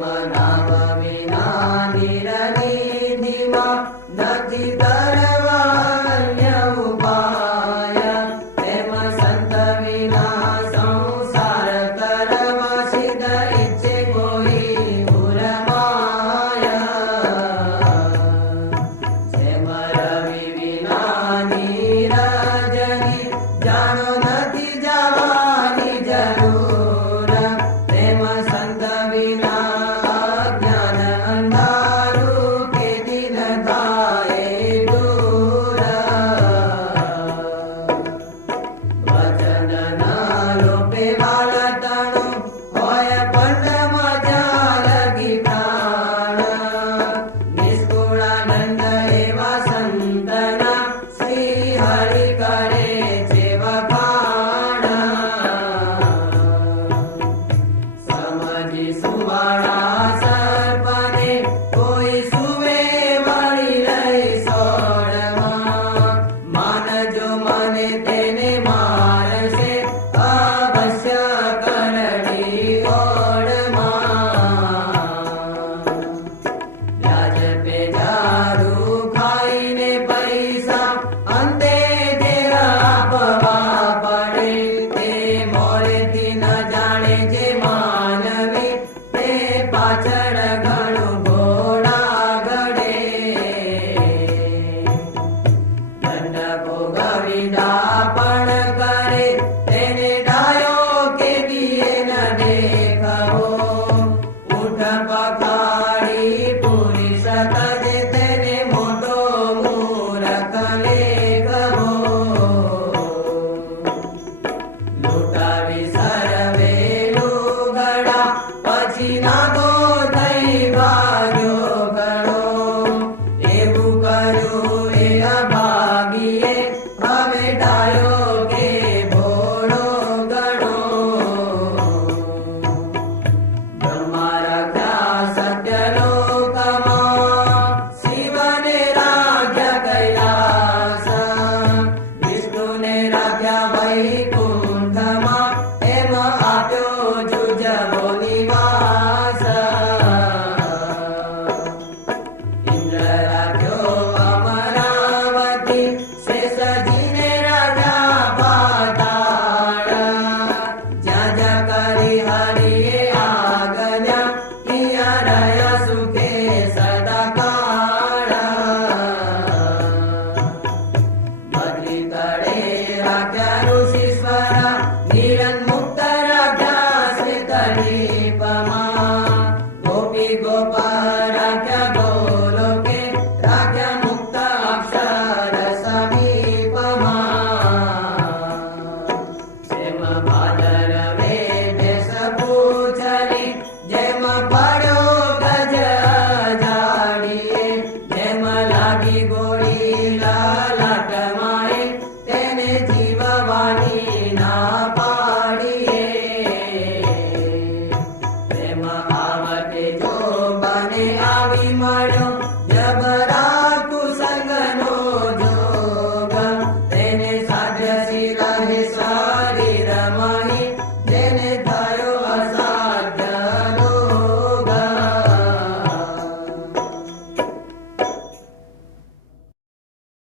પ્રેમ નામ વિના નિરનિધિમાં નથી તરવા અન્ય ઉપાય. પ્રેમ સંત વિના સંસાર કરવા સિદ્ધ ઈચ્છે કોઈ ઉરમાયા. જેમ રવિ વિના નીરજની જાણો નથી જવાની જરૂર. પ્રેમ સંત વિના અજ્ઞાન અંધારું કેદી ન થાય દૂર. વચનના લોપે વાલતણું હોય પણ મજા લગી પ્રાણ. નિષ્કુળાનંદ એવા સંતના શ્રી હરિ કરે છે વખાણ. સમજી સુવાળા સર્પને કોઈ સુવે વળી લઈ સોડમાં. માનજો મને તેને મારશે અવશ્ય કરડી ઓળમાં. વ્યાજ પે જાદુ ખાઈને પૈસા અંતે દેહ આપવા પડે. તે મોરેથી ન જાણે જે માનવી તે પાછળ ઘણું ઘોડા ઘડે. દંડ ભોગવી ડાપણ કરે તેને ડાયો કેદીએ ન દેખવો. ઊઠ પખાડી પૂરી સતજે તેને મોટો મૂરખ લેખવો. લૂંટાવી સર્વે લુગડા પછી નાગો થઈ ભાગ્યો ગણો. એવું કર્યું એ અભાગીએ હવે ડાયો કે ભોળો ગણો. બ્રહ્મા રાખ્યા સત્યલોકમાં, શિવને રાખ્યા કૈલાસ. વિષ્ણુને રાખ્યા વૈકુંઠમાં, એમ આપ્યો જુજવો નિવાસ. ઇન્દ્ર રાખ્યો અમરાવતી, શેષજીને રાખ્યા પાતાળ. જ્યાં જ્યાં કરી હરિએ આજ્ઞા, ત્યાં રહ્યા સુખે સદાકાળ. બદ્રી તળે રાખ્યા ઋષીશ્વર, નિરન મુક્ત રાખ્યા શ્રીતલીપમાં. ગોપી ગોપા રાખ્યા ગોલોકે, રાખ્યા મુક્ત અક્ષર સમીપમાં. જેમ ભાદરવે ભેંસ પૂછરી, જેમ પડ્યો ગજ અજાડીએ. જેમ લાગી ગોળી લલાટમાએ, તેને જીવવાની ના